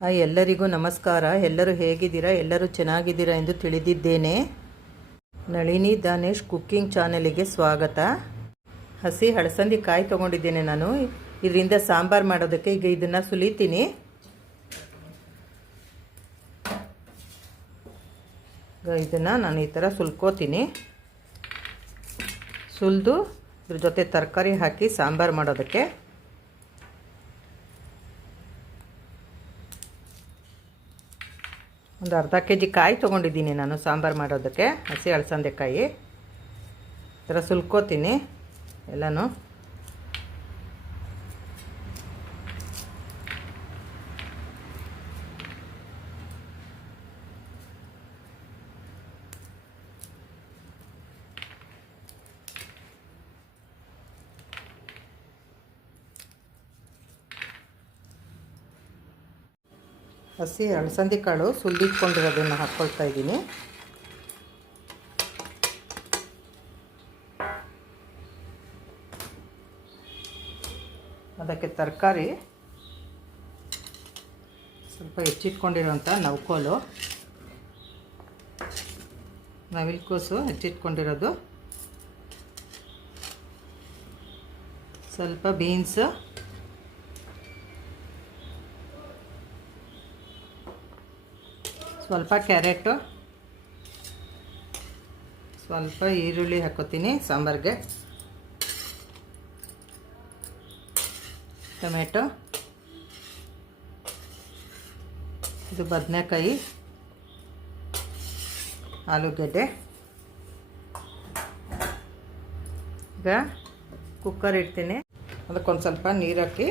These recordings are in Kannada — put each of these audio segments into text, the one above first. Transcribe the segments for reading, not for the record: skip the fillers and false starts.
ಎಲ್ಲರಿಗೂ ನಮಸ್ಕಾರ. ಎಲ್ಲರೂ ಹೇಗಿದ್ದೀರಾ? ಎಲ್ಲರೂ ಚೆನ್ನಾಗಿದ್ದೀರಾ ಎಂದು ತಿಳಿದಿದ್ದೇನೆ. ನಳಿನಿ ದಾನೇಶ್ ಕುಕ್ಕಿಂಗ್ ಚಾನೆಲಿಗೆ ಸ್ವಾಗತ. ಹಸಿ ಹಳಸಂದಿ ಕಾಯಿ ತೊಗೊಂಡಿದ್ದೇನೆ ನಾನು. ಇದರಿಂದ ಸಾಂಬಾರು ಮಾಡೋದಕ್ಕೆ ಈಗ ಇದನ್ನು ಸುಲಿತೀನಿ. ಇದನ್ನು ನಾನು ಈ ಥರ ಸುಲ್ಕೋತೀನಿ. ಸುಲಿದು ಇದ್ರ ಜೊತೆ ತರಕಾರಿ ಹಾಕಿ ಸಾಂಬಾರು ಮಾಡೋದಕ್ಕೆ. ಒಂದು ಅರ್ಧ ಕೆಜಿ ಕಾಯಿ ತೊಗೊಂಡಿದ್ದೀನಿ ನಾನು ಸಾಂಬಾರು ಮಾಡೋದಕ್ಕೆ. ಹಸಿ ಅಳಸಂದೆಕಾಯಿ ಈ ಥರ ಸುಲ್ಕೋತೀನಿ ಎಲ್ಲನೂ. ಹಸಿ ಅಳಸಂದಿ ಕಾಳು ಸುಲಿದಿಟ್ಕೊಂಡಿರೋದನ್ನು ಹಾಕ್ಕೊಳ್ತಾ ಇದ್ದೀನಿ. ಅದಕ್ಕೆ ತರಕಾರಿ ಸ್ವಲ್ಪ ಹೆಚ್ಚಿಟ್ಕೊಂಡಿರೋಂಥ ನವಿಲುಕೋಸು ಹೆಚ್ಚಿಟ್ಕೊಂಡಿರೋದು, ಸ್ವಲ್ಪ ಬೀನ್ಸು, ಸ್ವಲ್ಪ ಕ್ಯಾರೆಟು, ಸ್ವಲ್ಪ ಈರುಳ್ಳಿ ಹಾಕೋತೀನಿ ಸಾಂಬಾರಿಗೆ, ಟೊಮೆಟೊ, ಇದು ಬದನೆಕಾಯಿ, ಆಲೂಗೆಡ್ಡೆ. ಈಗ ಕುಕ್ಕರ್ ಇಡ್ತೀನಿ. ಅದಕ್ಕೊಂದು ಸ್ವಲ್ಪ ನೀರು ಹಾಕಿ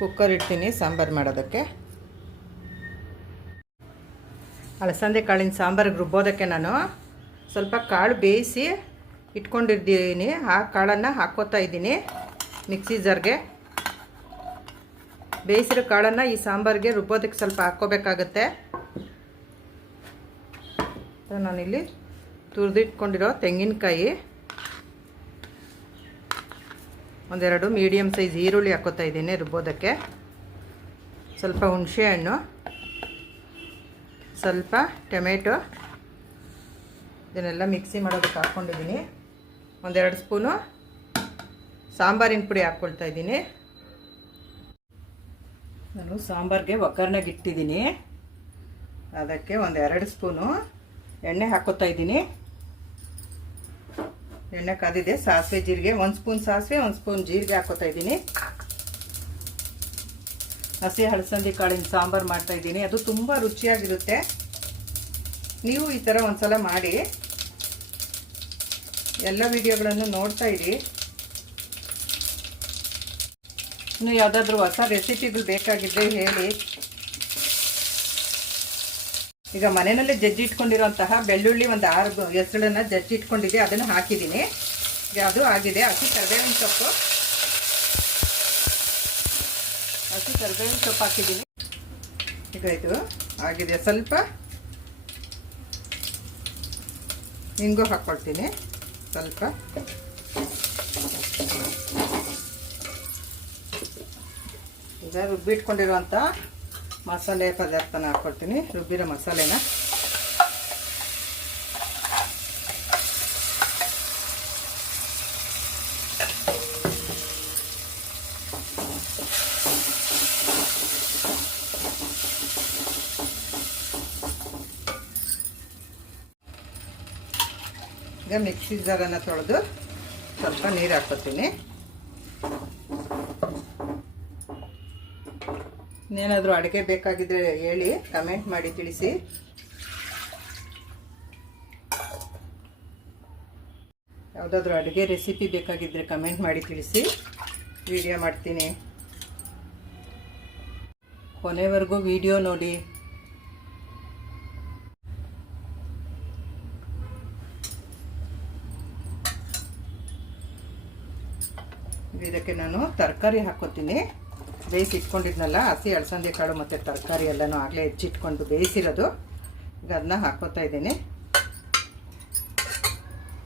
ಕುಕ್ಕರ್ ಇಡ್ತೀನಿ ಸಾಂಬಾರು ಮಾಡೋದಕ್ಕೆ. ಅಲಸಂದೆ ಕಾಳಿನ ಸಾಂಬಾರಿಗೆ ರುಬ್ಬೋದಕ್ಕೆ ನಾನು ಸ್ವಲ್ಪ ಕಾಳು ಬೇಯಿಸಿ ಇಟ್ಕೊಂಡಿದ್ದೀನಿ. ಆ ಕಾಳನ್ನು ಹಾಕ್ಕೋತಾ ಇದ್ದೀನಿ ಮಿಕ್ಸಿ ಜಾರ್ಗೆ. ಬೇಯಿಸಿರೋ ಕಾಳನ್ನು ಈ ಸಾಂಬಾರಿಗೆ ರುಬ್ಬೋದಕ್ಕೆ ಸ್ವಲ್ಪ ಹಾಕ್ಕೋಬೇಕಾಗತ್ತೆ. ನಾನಿಲ್ಲಿ ತುರಿದಿಟ್ಕೊಂಡಿರೋ ತೆಂಗಿನಕಾಯಿ, ಒಂದೆರಡು ಮೀಡಿಯಮ್ ಸೈಜ್ ಈರುಳ್ಳಿ ಹಾಕ್ಕೋತಾ ಇದ್ದೀನಿ ರುಬ್ಬೋದಕ್ಕೆ, ಸ್ವಲ್ಪ ಹುಣಸೆಹಣ್ಣು, ಸ್ವಲ್ಪ ಟೊಮೆಟೊ, ಇದನ್ನೆಲ್ಲ ಮಿಕ್ಸಿ ಮಾಡೋದಕ್ಕೆ ಹಾಕ್ಕೊಂಡಿದ್ದೀನಿ. ಒಂದೆರಡು ಸ್ಪೂನು ಸಾಂಬಾರಿನ ಪುಡಿ ಹಾಕ್ಕೊಳ್ತಾ ಇದ್ದೀನಿ. ನಾನು ಸಾಂಬಾರಿಗೆ ಒಗ್ಗರಣೆಗೆ ಇಟ್ಟಿದ್ದೀನಿ. ಅದಕ್ಕೆ ಒಂದೆರಡು ಸ್ಪೂನು ಎಣ್ಣೆ ಹಾಕ್ಕೋತಾ ಇದ್ದೀನಿ. ಎಣ್ಣೆ ಕಾದಿದೆ. ಸಾಸಿವೆ ಜೀರಿಗೆ, ಒಂದು ಸ್ಪೂನ್ ಸಾಸಿವೆ, ಒಂದು ಸ್ಪೂನ್ ಜೀರಿಗೆ ಹಾಕ್ಕೋತಾ ಇದ್ದೀನಿ. ಹಸಿ ಹಳಸಂದಿ ಕಾಳಿನ ಸಾಂಬಾರು ಮಾಡ್ತಾಯಿದ್ದೀನಿ. ಅದು ತುಂಬ ರುಚಿಯಾಗಿರುತ್ತೆ. ನೀವು ಈ ಥರ ಒಂದ್ಸಲ ಮಾಡಿ. ಎಲ್ಲ ವಿಡಿಯೋಗಳನ್ನು ನೋಡ್ತಾ ಇರಿ. ಇನ್ನು ಯಾವುದಾದ್ರೂ ಹೊಸ ರೆಸಿಪಿಗಳು ಬೇಕಾಗಿದ್ದರೆ ಹೇಳಿ. ಈಗ ಮನೆಯಲ್ಲೇ ಜಜ್ಜಿಟ್ಕೊಂಡಿರೋಂತಹ ಬೆಳ್ಳುಳ್ಳಿ ಒಂದು 6 ಹೆಸಳನ್ನು ಜಜ್ಜಿಟ್ಕೊಂಡಿದ್ದೆ, ಅದನ್ನು ಹಾಕಿದ್ದೀನಿ. ಈಗ ಅದು ಆಗಿದೆ. ಹಸಿ ಕರಿಬೇವಿನ ಸೊಪ್ಪು ಹಾಕಿದ್ದೀನಿ. ಈಗ ಇದು ಆಗಿದೆ. ಸ್ವಲ್ಪ ಹಿಂಗು ಹಾಕ್ಕೊಳ್ತೀನಿ. ಸ್ವಲ್ಪ ಈಗ ರುಬ್ಬಿಟ್ಕೊಂಡಿರುವಂಥ ಮಸಾಲೆ ಪದಾರ್ಥನ ಹಾಕ್ಕೊಳ್ತೀನಿ. ರುಬ್ಬಿರೋ ಮಸಾಲೆನ ಈಗ ಮಿಕ್ಸಿ ಜಾರನ್ನು ತೊಳೆದು ಸ್ವಲ್ಪ ನೀರು ಹಾಕ್ಕೊತೀನಿ. ಇನ್ನೇನಾದರೂ ಅಡುಗೆ ಬೇಕಾಗಿದ್ದರೆ ಹೇಳಿ, ಕಮೆಂಟ್ ಮಾಡಿ ತಿಳಿಸಿ. ಯಾವುದಾದ್ರೂ ಅಡುಗೆ ರೆಸಿಪಿ ಬೇಕಾಗಿದ್ದರೆ ಕಮೆಂಟ್ ಮಾಡಿ ತಿಳಿಸಿ, ವಿಡಿಯೋ ಮಾಡ್ತೀನಿ. ಕೊನೆವರೆಗೂ ವಿಡಿಯೋ ನೋಡಿ. ಇದಕ್ಕೆ ನಾನು ತರಕಾರಿ ಹಾಕ್ಕೋತೀನಿ. ಬೇಯಿಸಿ ಇಟ್ಕೊಂಡಿದ್ನಲ್ಲ ಹಸಿ ಅಳಸಂದೆ ಕಾಳು ಮತ್ತು ತರಕಾರಿ ಎಲ್ಲನೂ ಆಗಲೇ ಹೆಚ್ಚಿಟ್ಕೊಂಡು ಬೇಯಿಸಿರೋದು. ಈಗ ಅದನ್ನ ಹಾಕ್ಕೋತಾ ಇದ್ದೀನಿ.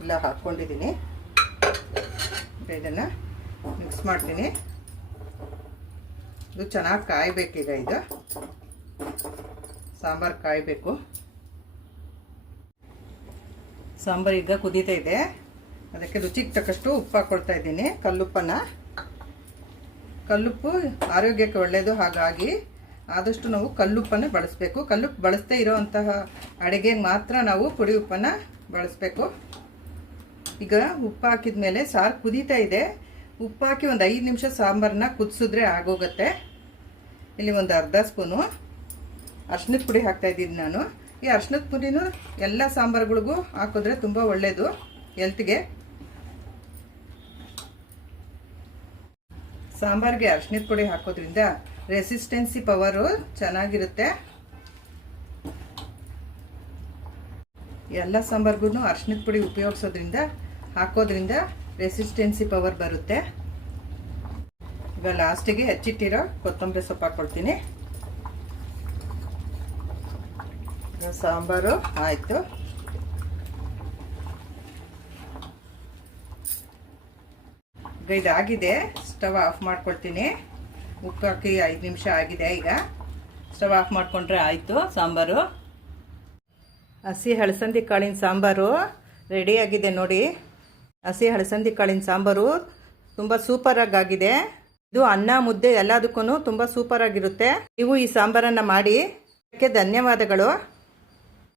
ಎಲ್ಲ ಹಾಕ್ಕೊಂಡಿದ್ದೀನಿ. ಇದನ್ನು ಮಿಕ್ಸ್ ಮಾಡ್ತೀನಿ. ಇದು ಚೆನ್ನಾಗಿ ಕಾಯಬೇಕೀಗ. ಇದು ಸಾಂಬಾರು ಕಾಯಬೇಕು. ಸಾಂಬಾರು ಈಗ ಕುದೀತಾ ಇದೆ. ಅದಕ್ಕೆ ರುಚಿಗೆ ತಕ್ಕಷ್ಟು ಉಪ್ಪು ಹಾಕ್ಕೊಳ್ತಾ ಇದ್ದೀನಿ. ಕಲ್ಲುಪ್ಪು ಆರೋಗ್ಯಕ್ಕೆ ಒಳ್ಳೆಯದು. ಹಾಗಾಗಿ ಆದಷ್ಟು ನಾವು ಕಲ್ಲುಪ್ಪನ್ನು ಬಳಸಬೇಕು. ಕಲ್ಲುಪ್ಪು ಬಳಸದೇ ಇರೋವಂತಹ ಅಡುಗೆಗೆ ಮಾತ್ರ ನಾವು ಪುಡಿ ಉಪ್ಪನ್ನು ಬಳಸಬೇಕು. ಈಗ ಉಪ್ಪು ಹಾಕಿದ ಮೇಲೆ ಸಾರು ಕುದೀತಾ ಇದೆ. ಉಪ್ಪು ಹಾಕಿ ಒಂದು 5 ನಿಮಿಷ ಸಾಂಬಾರನ್ನ ಕುದಿಸಿದ್ರೆ ಆಗೋಗುತ್ತೆ. ಇಲ್ಲಿ ಒಂದು ಅರ್ಧ ಸ್ಪೂನು ಅರ್ಶಿನದ ಪುಡಿ ಹಾಕ್ತಾಯಿದ್ದೀನಿ ನಾನು. ಈ ಅರ್ಶಿನದ ಪುಡಿನೂ ಎಲ್ಲ ಸಾಂಬಾರುಗಳಿಗೂ ಹಾಕಿದ್ರೆ ತುಂಬ ಒಳ್ಳೆಯದು ಹೆಲ್ತ್ಗೆ. ಸಾಂಬಾರಿಗೆ ಅರ್ಶಿನದ ಪುಡಿ ಹಾಕೋದ್ರಿಂದ ರೆಸಿಸ್ಟೆನ್ಸಿ ಪವರು ಚೆನ್ನಾಗಿರುತ್ತೆ. ಎಲ್ಲ ಸಾಂಬಾರ್ಗೂ ಅರ್ಶಿನದ ಪುಡಿ ಹಾಕೋದ್ರಿಂದ ರೆಸಿಸ್ಟೆನ್ಸಿ ಪವರ್ ಬರುತ್ತೆ. ಈಗ ಲಾಸ್ಟಿಗೆ ಹೆಚ್ಚಿಟ್ಟಿರೋ ಕೊತ್ತಂಬರಿ ಸೊಪ್ಪು ಹಾಕ್ಕೊಳ್ತೀನಿ. ಸಾಂಬಾರು ಆಯಿತು. ಇದಾಗಿದೆ. ಸ್ಟವ್ ಆಫ್ ಮಾಡ್ಕೊಳ್ತೀನಿ. ಉಪ್ಪು ಹಾಕಿ 5 ನಿಮಿಷ ಆಗಿದೆ. ಈಗ ಸ್ಟವ್ ಆಫ್ ಮಾಡಿಕೊಂಡ್ರೆ ಆಯಿತು ಸಾಂಬಾರು. ಹಸಿ ಹಲಸಂದಿ ಕಾಳಿನ ಸಾಂಬಾರು ರೆಡಿಯಾಗಿದೆ ನೋಡಿ. ಹಸಿ ಹಲಸಂದಿ ಕಾಳಿನ ಸಾಂಬಾರು ತುಂಬ ಸೂಪರಾಗಿ ಆಗಿದೆ. ಇದು ಅನ್ನ ಮುದ್ದೆ ಎಲ್ಲದಕ್ಕೂ ತುಂಬ ಸೂಪರಾಗಿರುತ್ತೆ. ನೀವು ಈ ಸಾಂಬಾರನ್ನು ಮಾಡಿ. ಧನ್ಯವಾದಗಳು.